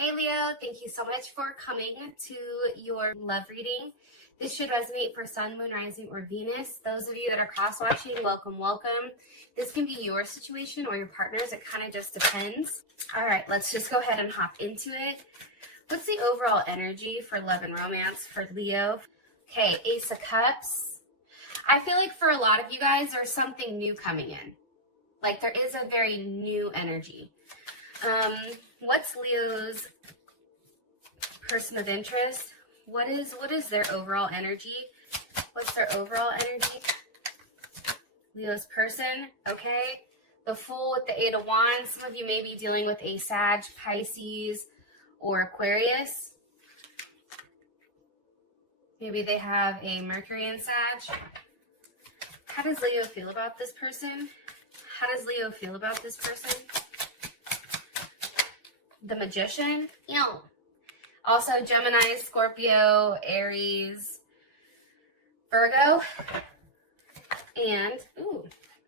Hey Leo, thank you so much for coming to your love reading. This should resonate for Sun, Moon, Rising, or Venus. Those of you that are cross-watching, welcome, welcome. This can be your situation or your partner's. It kind of just depends. All right, let's just go ahead and hop into it. What's the overall energy for love and romance for Leo? Okay, Ace of Cups. I feel like for a lot of you guys, there's something new coming in. Like there is a very new energy. What's Leo's person of interest? What is their overall energy? What's their overall energy? Leo's person, okay. The Fool with the 8 of Wands. Some of you may be dealing with a Sag, Pisces, or Aquarius. Maybe they have a Mercury in Sag. How does Leo feel about this person? How does Leo feel about this person? The Magician. Ew. Also Gemini, Scorpio, Aries, Virgo. And, ooh,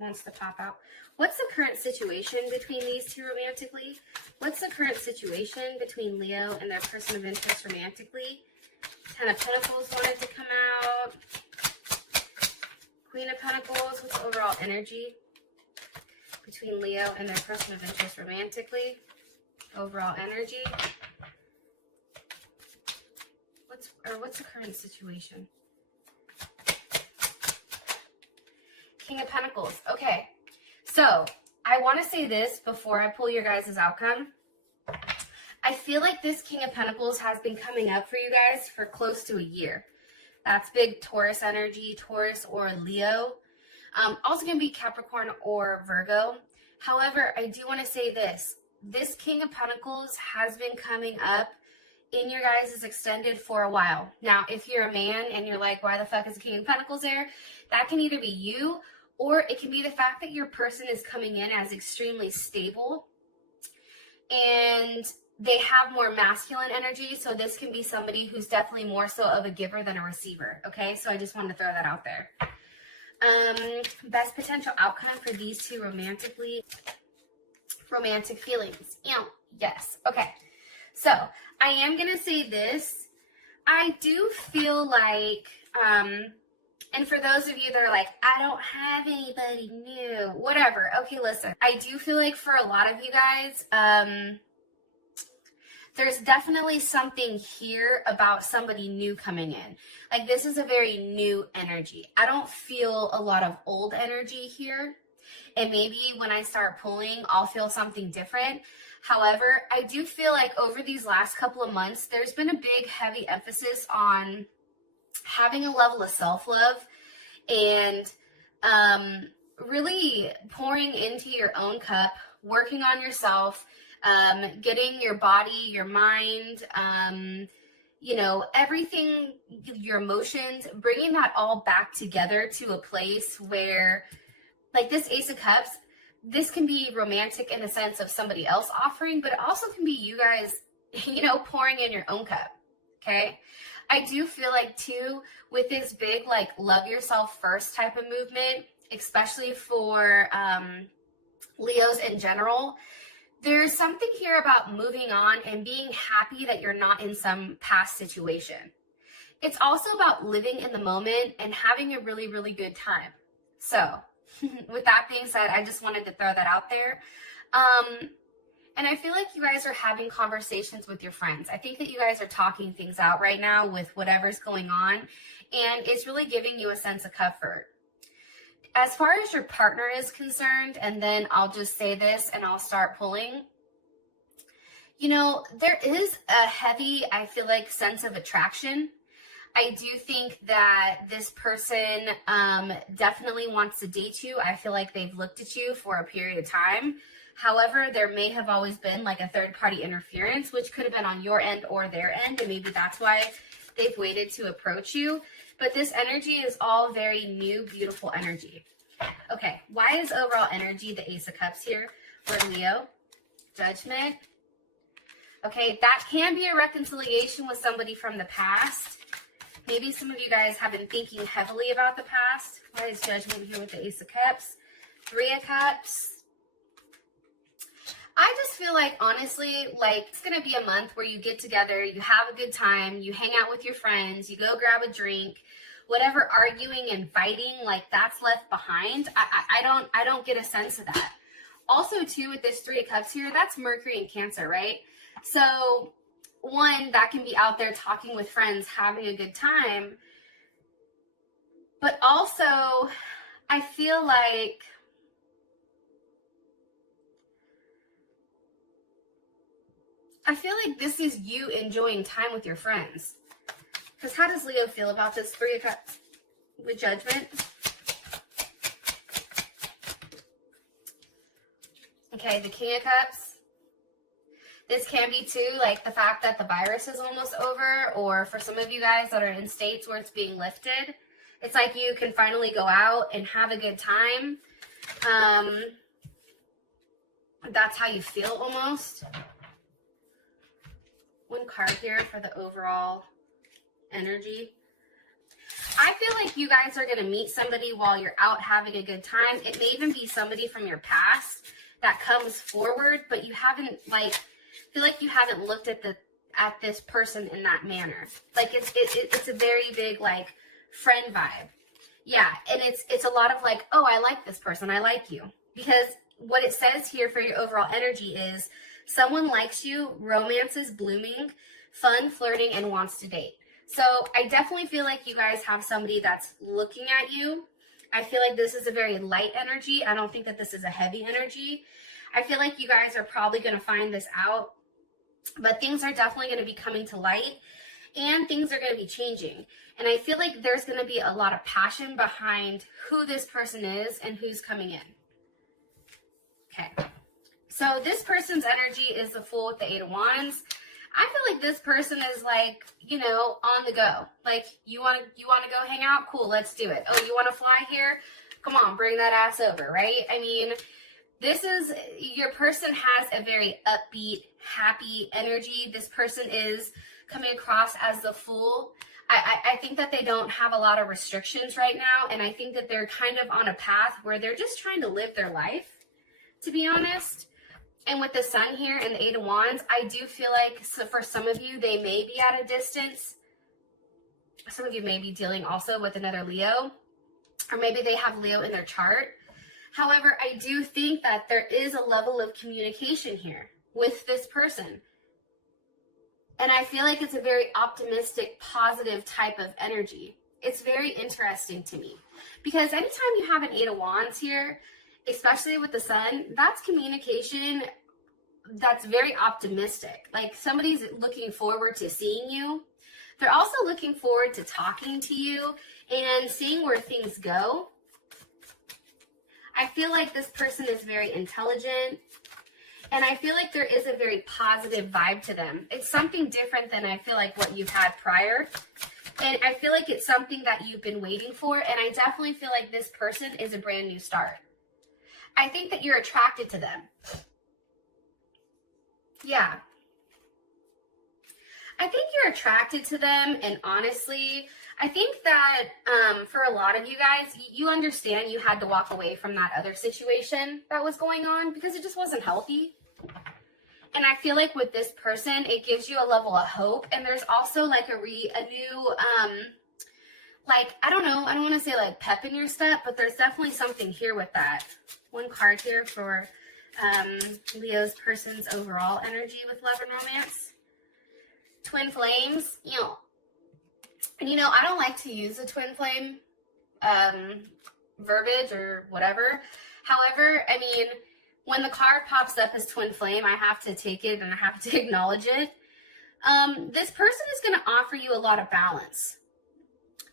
wants to pop out. What's the current situation between these two romantically? What's the current situation between Leo and their person of interest romantically? 10 of Pentacles wanted to come out. Queen of Pentacles. What's the overall energy between Leo and their person of interest romantically? Overall energy. What's the current situation? King of Pentacles. Okay. So, I want to say this before I pull your guys' outcome. I feel like this King of Pentacles has been coming up for you guys for close to a year. That's big Taurus energy, Taurus or Leo. Also going to be Capricorn or Virgo. However, I do want to say this. This King of Pentacles has been coming up in your guys' extended for a while. Now, if you're a man and you're like, why the fuck is the King of Pentacles there? That can either be you, or it can be the fact that your person is coming in as extremely stable and they have more masculine energy. So this can be somebody who's definitely more so of a giver than a receiver. Okay, so I just wanted to throw that out there. Best potential outcome for these two romantically. Romantic feelings. Yes. Okay. So I am going to say this. I do feel like, and for those of you that are like, I don't have anybody new, whatever. Okay, listen. I do feel like for a lot of you guys, there's definitely something here about somebody new coming in. Like this is a very new energy. I don't feel a lot of old energy here. And maybe when I start pulling, I'll feel something different. However, I do feel like over these last couple of months, there's been a big, heavy emphasis on having a level of self-love and really pouring into your own cup, working on yourself, getting your body, your mind, you know, everything, your emotions, bringing that all back together to a place where, like this Ace of Cups, this can be romantic in the sense of somebody else offering, but it also can be you guys, you know, pouring in your own cup, okay? I do feel like, too, with this big, like, love yourself first type of movement, especially for Leos in general, there's something here about moving on and being happy that you're not in some past situation. It's also about living in the moment and having a really, really good time. So, with that being said, I just wanted to throw that out there. And I feel like you guys are having conversations with your friends. I think that you guys are talking things out right now with whatever's going on. And it's really giving you a sense of comfort. As far as your partner is concerned, and then I'll just say this and I'll start pulling. You know, there is a heavy, I feel like, sense of attraction. I do think that this person definitely wants to date you. I feel like they've looked at you for a period of time. However, there may have always been like a third-party interference, which could have been on your end or their end, and maybe that's why they've waited to approach you. But this energy is all very new, beautiful energy. Okay, why is overall energy the Ace of Cups here for Leo? Judgment. Okay, that can be a reconciliation with somebody from the past. Maybe some of you guys have been thinking heavily about the past. Why is Judgment here with the Ace of Cups? 3 of Cups. I just feel like, honestly, like it's going to be a month where you get together, you have a good time, you hang out with your friends, you go grab a drink, whatever arguing and fighting, like that's left behind. I don't get a sense of that. Also, too, with this Three of Cups here, that's Mercury and Cancer, right? So, one, that can be out there talking with friends, having a good time. But also, I feel like this is you enjoying time with your friends. Because how does Leo feel about this Three of Cups with Judgment? Okay, the King of Cups. This can be too, like the fact that the virus is almost over, or for some of you guys that are in states where it's being lifted, it's like you can finally go out and have a good time. That's how you feel almost. One card here for the overall energy. I feel like you guys are going to meet somebody while you're out having a good time. It may even be somebody from your past that comes forward, but you haven't, like, feel like you haven't looked at this person in that manner. Like it's a very big like friend vibe. Yeah, and it's a lot of like, oh, I like this person, I like you. Because what it says here for your overall energy is someone likes you, romance is blooming, fun, flirting, and wants to date. So I definitely feel like you guys have somebody that's looking at you. I feel like this is a very light energy. I don't think that this is a heavy energy. I feel like you guys are probably going to find this out, but things are definitely going to be coming to light and things are going to be changing. And I feel like there's going to be a lot of passion behind who this person is and who's coming in. Okay. So this person's energy is the Fool with the Eight of Wands. I feel like this person is like, you know, on the go. Like, you want to go hang out? Cool, let's do it. Oh, you want to fly here? Come on, bring that ass over, right? I mean, your person has a very upbeat, happy energy. This person is coming across as the Fool. I think that they don't have a lot of restrictions right now, and I think that they're kind of on a path where they're just trying to live their life, to be honest. And with the Sun here and the Eight of Wands, I do feel like for some of you, they may be at a distance. Some of you may be dealing also with another Leo, or maybe they have Leo in their chart. However, I do think that there is a level of communication here with this person. And I feel like it's a very optimistic, positive type of energy. It's very interesting to me. Because anytime you have an Eight of Wands here, especially with the Sun, that's communication that's very optimistic. Like somebody's looking forward to seeing you. They're also looking forward to talking to you and seeing where things go. I feel like this person is very intelligent, and I feel like there is a very positive vibe to them. It's something different than I feel like what you've had prior. And I feel like it's something that you've been waiting for, and I definitely feel like this person is a brand new start. I think that you're attracted to them. Yeah. I think you're attracted to them, and honestly, I think that for a lot of you guys, you understand you had to walk away from that other situation that was going on because it just wasn't healthy. And I feel like with this person, it gives you a level of hope, and there's also like a new, like, I don't know, I don't want to say like pep in your step, but there's definitely something here with that. One card here for Leo's person's overall energy with love and romance. Twin flames, and I don't like to use a twin flame verbiage or whatever. However, I mean, when the card pops up as twin flame, I have to take it and I have to acknowledge it. This person is going to offer you a lot of balance.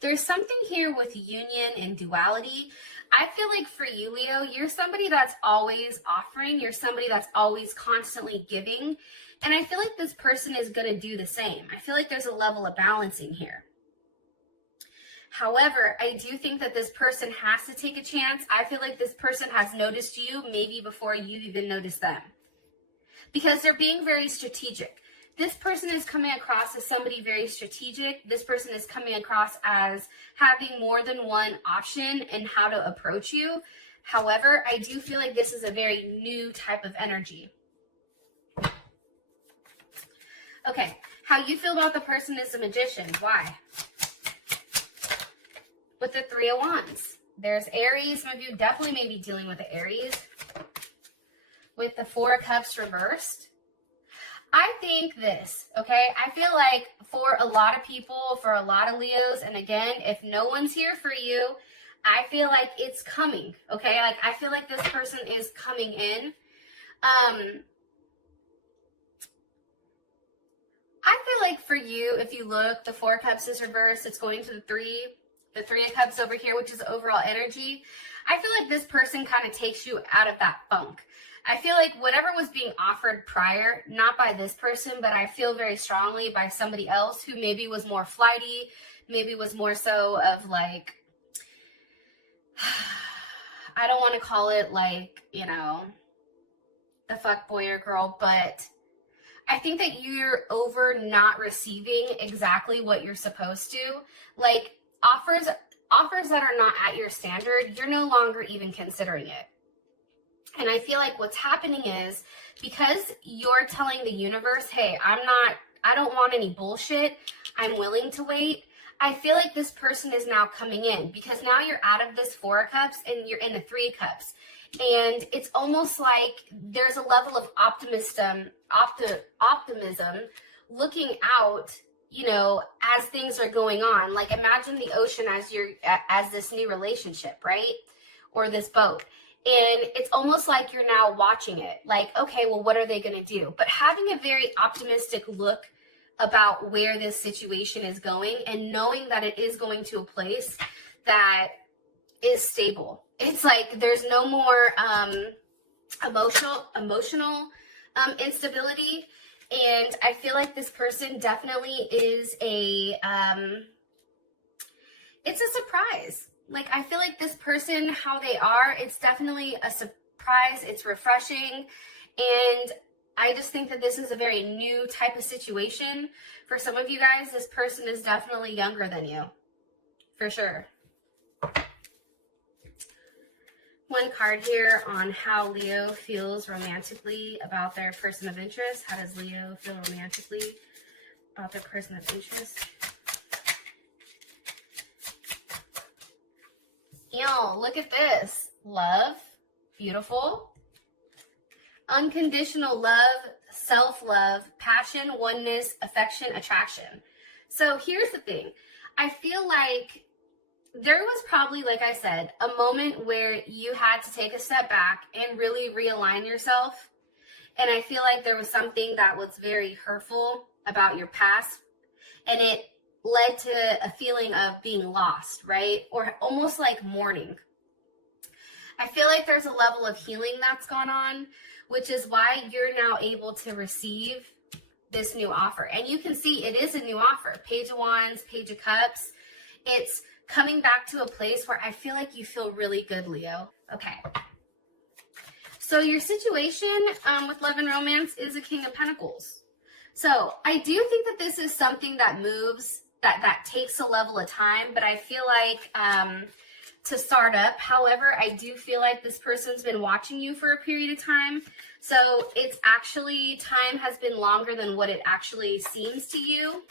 There's something here with union and duality. I feel like for you, Leo, you're somebody that's always offering. You're somebody that's always constantly giving. And I feel like this person is going to do the same. I feel like there's a level of balancing here. However, I do think that this person has to take a chance. I feel like this person has noticed you maybe before you even noticed them, because they're being very strategic. This person is coming across as somebody very strategic. This person is coming across as having more than one option in how to approach you. However, I do feel like this is a very new type of energy. Okay, how you feel about the person is a magician. Why? With the Three of Wands. There's Aries. Some of you definitely may be dealing with the Aries. With the Four of Cups reversed. I think this, okay? I feel like for a lot of people, for a lot of Leos, and again, if no one's here for you, I feel like it's coming, okay? Like, I feel like this person is coming in. I feel like for you, if you look, the Four of Cups is reversed. It's going to the Three of Cups over here, which is overall energy. I feel like this person kind of takes you out of that funk. I feel like whatever was being offered prior, not by this person, but I feel very strongly by somebody else who maybe was more flighty, maybe was more so of like, I don't want to call it like, you know, the fuck boy or girl, but I think that you're over not receiving exactly what you're supposed to. Like offers that are not at your standard, you're no longer even considering it. And I feel like what's happening is because you're telling the universe, hey, I don't want any bullshit. I'm willing to wait. I feel like this person is now coming in because now you're out of this Four of Cups and you're in the Three of Cups. And it's almost like there's a level of optimism looking out, you know, as things are going on. Like imagine the ocean as this new relationship, right? Or this boat. And it's almost like you're now watching it. Like, okay, well, what are they going to do? But having a very optimistic look about where this situation is going and knowing that it is going to a place that is stable. It's like there's no more emotional instability. And I feel like this person definitely is it's a surprise. Like, I feel like this person, how they are, it's definitely a surprise. It's refreshing. And I just think that this is a very new type of situation. For some of you guys, this person is definitely younger than you. For sure. One card here on how Leo feels romantically about their person of interest. How does Leo feel romantically about their person of interest? Yo, look at this. Love. Beautiful. Unconditional love, self-love, passion, oneness, affection, attraction. So here's the thing. I feel like there was probably, like I said, a moment where you had to take a step back and really realign yourself. And I feel like there was something that was very hurtful about your past. And it led to a feeling of being lost, right? Or almost like mourning. I feel like there's a level of healing that's gone on, which is why you're now able to receive this new offer. And you can see it is a new offer. Page of Wands, Page of Cups. It's coming back to a place where I feel like you feel really good, Leo. Okay. So your situation with love and romance is a King of Pentacles. So I do think that this is something that moves, that takes a level of time, but I feel like to start up. However, I do feel like this person's been watching you for a period of time. So it's actually, time has been longer than what it actually seems to you.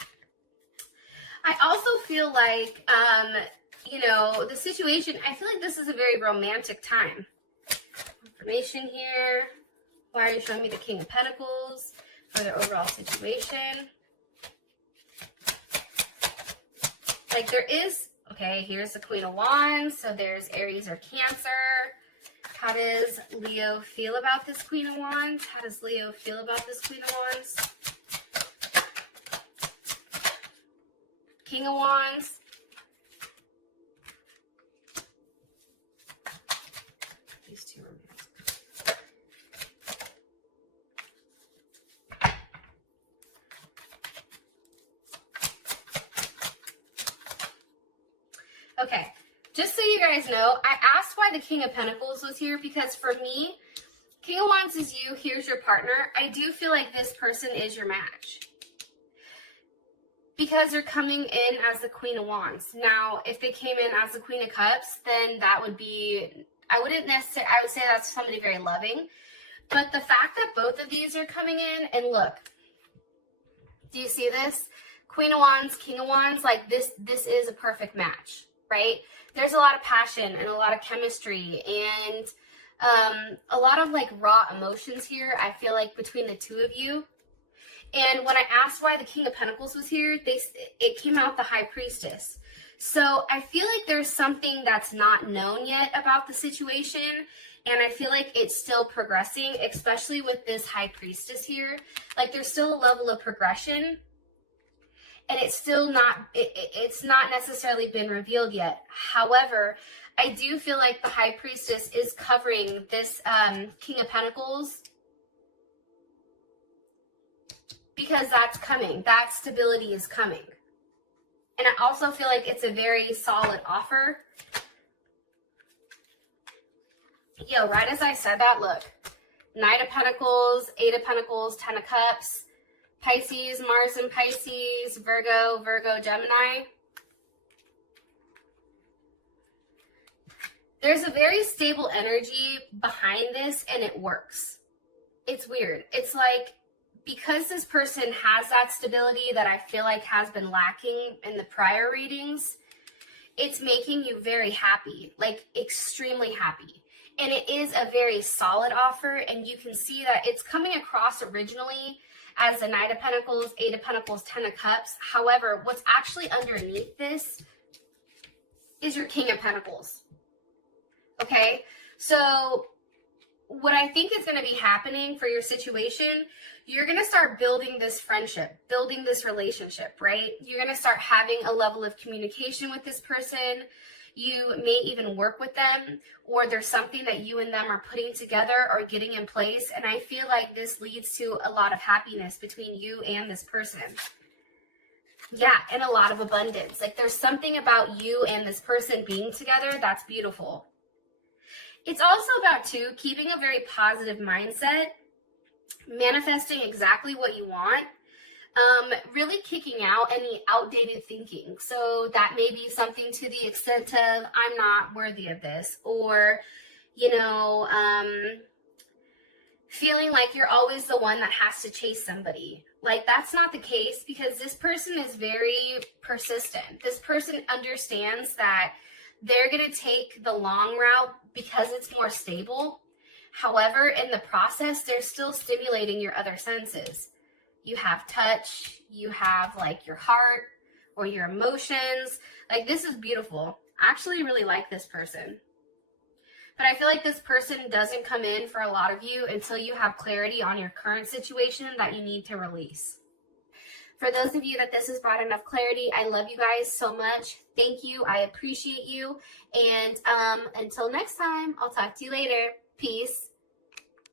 I also feel like, you know, the situation, I feel like this is a very romantic time. Information here. Why are you showing me the King of Pentacles for the overall situation? Like there is, okay, here's the Queen of Wands. So there's Aries or Cancer. How does Leo feel about this Queen of Wands? How does Leo feel about this Queen of Wands? King of Wands. These two are mixed. Okay, just so you guys know, I asked why the King of Pentacles was here because for me, King of Wands is you, here's your partner. I do feel like this person is your match. Because they're coming in as the Queen of Wands. Now, if they came in as the Queen of Cups, then that would be, I would say that's somebody very loving. But the fact that both of these are coming in, and look, Do you see this? Queen of Wands, King of Wands, like this is a perfect match, right? There's a lot of passion and a lot of chemistry and a lot of like raw emotions here, I feel like, between the two of you. And when I asked why the King of Pentacles was here, it came out the High Priestess. So I feel like there's something that's not known yet about the situation. And I feel like it's still progressing, especially with this High Priestess here. Like there's still a level of progression. And it's still not, it's not necessarily been revealed yet. However, I do feel like the High Priestess is covering this King of Pentacles, because that's coming. That stability is coming. And I also feel like it's a very solid offer. Yo, right as I said that, look. Knight of Pentacles, 8 of Pentacles, 10 of Cups, Pisces, Mars and Pisces, Virgo, Gemini. There's a very stable energy behind this, and it works. It's weird. It's like, because this person has that stability that I feel like has been lacking in the prior readings, it's making you very happy, like extremely happy. And it is a very solid offer, and you can see that it's coming across originally as the Knight of Pentacles, 8 of Pentacles, 10 of Cups. However, what's actually underneath this is your King of Pentacles. Okay? So what I think is going to be happening for your situation, you're going to start building this friendship, building this relationship, right? You're going to start having a level of communication with this person. You may even work with them, or there's something that you and them are putting together or getting in place. And I feel like this leads to a lot of happiness between you and this person. Yeah, and a lot of abundance. Like there's something about you and this person being together that's beautiful. It's also about, too, keeping a very positive mindset, manifesting exactly what you want, really kicking out any outdated thinking. So that may be something to the extent of, I'm not worthy of this, or, you know, feeling like you're always the one that has to chase somebody. Like, that's not the case, because this person is very persistent. This person understands that they're going to take the long route because it's more stable. However, in the process, they're still stimulating your other senses. You have touch, you have like your heart or your emotions. Like, this is beautiful. I actually really like this person. But I feel like this person doesn't come in for a lot of you until you have clarity on your current situation that you need to release. For those of you that this has brought enough clarity, I love you guys so much. Thank you. I appreciate you. And until next time, I'll talk to you later. Peace.